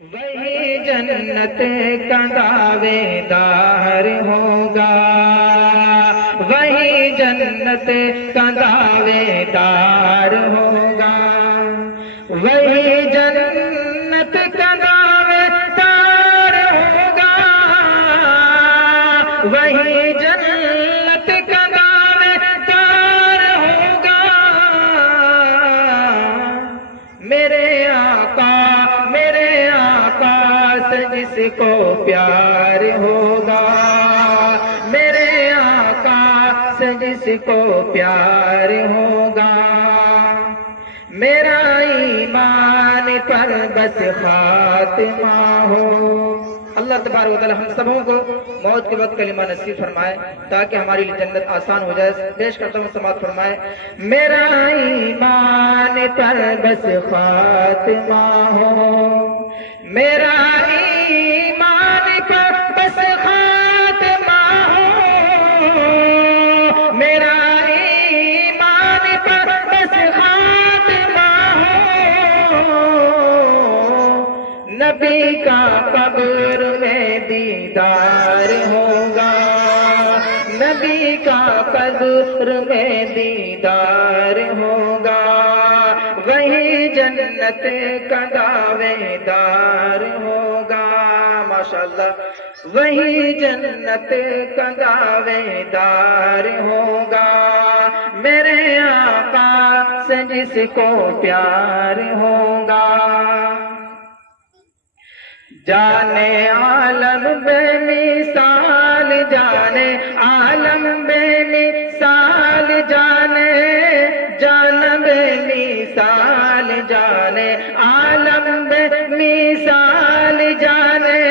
وہی جنت کا دعوے دار ہوگا، وہی جنت کا دعوے دار ہوگا، وہی جنت کا دعوے دار ہوگا، وہی جنت کا دعوے دار ہوگا۔ میرے آقا سے جس کو پیار ہوگا، میرے آقا سے جس کو پیار ہوگا، میرا ایمان پر بس خاتمہ ہو۔ اللہ تبارک و تعالی ہم سبوں کو موت کے وقت کلمہ نصیب فرمائے تاکہ ہماری لیے جنت آسان ہو جائے۔ پیش کرتا ہوں سماعت فرمائے۔ میرا ایمان پر بس خاتمہ ہو، میرا ایمان پر بس خاتمہ ہو، میرا ایمان پر بس خاتمہ ہو۔ نبی کا قبر میں دیدار ہوگا، نبی کا قبر میں دیدار ہوگا، وہی جنت کا دعوے دار ہوگا۔ ماشاءاللہ، وہی جنت کا دعوے دار ہوگا، میرے آقا سے جس کو پیار ہوگا۔ جانے عالم بے مثال، جانے عالم بے مثال، جانے جان بے مثال، جانے عالم بے مثال، جانے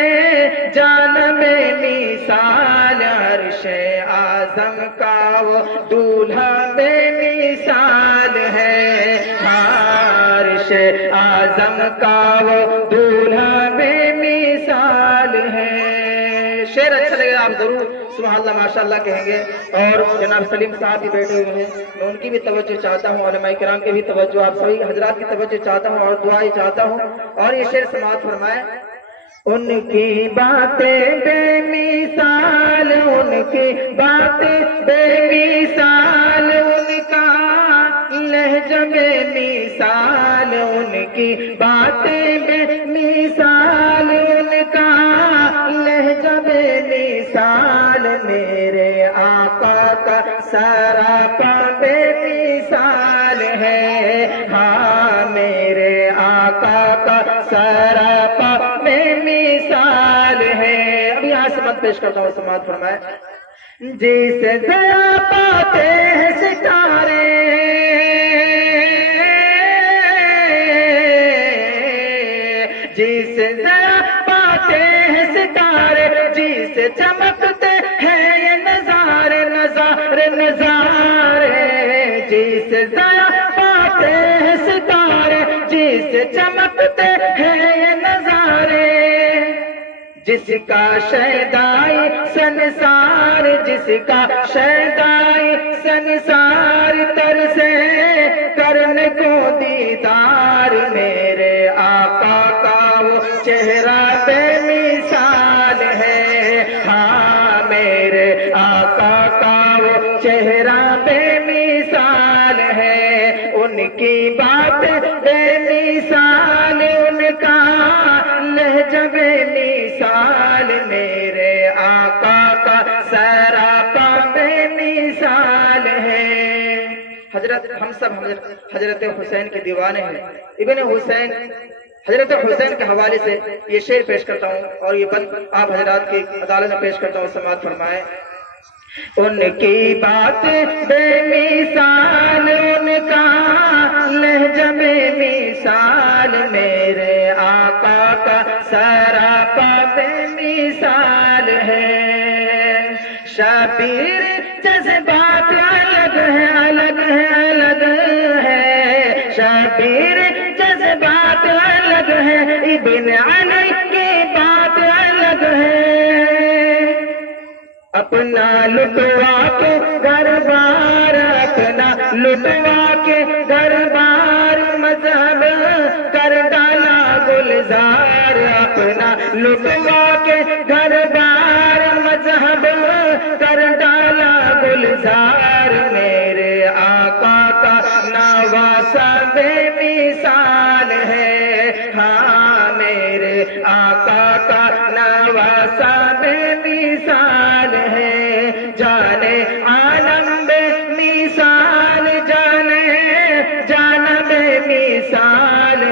جان بے مثال، عرش اعظم کا وہ دولہا بے مثال ہے، عرش اعظم کا وہ دولہا بے مثال ہے۔ شعر اچھا لگے آپ ضرور سبحان اللہ ماشاءاللہ کہیں گے۔ اور جناب سلیم صاحب بھی بیٹھے ہوئے ہیں، میں ان کی بھی توجہ چاہتا ہوں، علماء کرام کی بھی توجہ، آپ سبھی حضرات کی توجہ چاہتا ہوں اور دعائیں چاہتا ہوں۔ اور یہ شعر سماعت فرمائے۔ ان کی باتیں بے مثال، ان کی باتیں بے مثال، ان کا لہجہ بے مثال، ان کی باتیں بے مثال، ان کا لہجہ بے مثال، میرے آقا کا سراپا بے مثال ہے، ہاں میرے آقا کا سراپا بے مثال ہے۔ اب یہاں سے مت پیش کرتا ہوں سماعت فرمائے۔ جسے ضیا پاتے ہیں ستارے، جسے ضیا پاتے ہیں ستارے، جسے چمکتے ہیں یہ نظارے نظارے نظارے، جسے ضیا پاتے ہیں ستارے، جسے چمکتے ہیں یہ نظارے، جس کا شیدائی سنسار، جس کا شیدائی سنسار، ترسے کرنے کو دیدار، میرے آقا کا وہ چہرہ بے مثال ہے، ہاں میرے آقا کا وہ چہرہ بے مثال ہے، ان کی بات بے مثال، ان کا لہجہ بے مثال، میرے آقا کا سراپا بے مثال ہے۔ حضرت ہم سب حضرت حسین کے دیوانے ہیں۔ ابن حسین حضرت حسین کے حوالے سے یہ شعر پیش کرتا ہوں اور یہ بند آپ حضرات کی عدالت میں پیش کرتا ہوں، سماعت فرمائے۔ ان کی بات بے مثال، ان کا لہجہ بے مثال، میرے آقا کا سراپا بے مثال ہے۔ شبیر جذبات الگ ہے، الگ ہے، الگ ہے، شبیر جذبات الگ ہے، ابن علی کی بات الگ ہے، اپنا لٹوا کے گھر بار، اپنا لٹوا کے گھر بار، مذہب کر ڈالا گلزار، اپنا لٹوا کے گھر بار مذہب کر ڈالا گلزار، میرے آقا کا نواسا بے مثال ہے، ہاں میرے آقا کا نواسا بے مثال ہے، جانے عالم بے مثال، جانے جان بے مثال،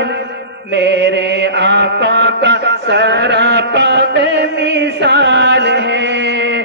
میرے آقا کا سراپا بے مثال ہے۔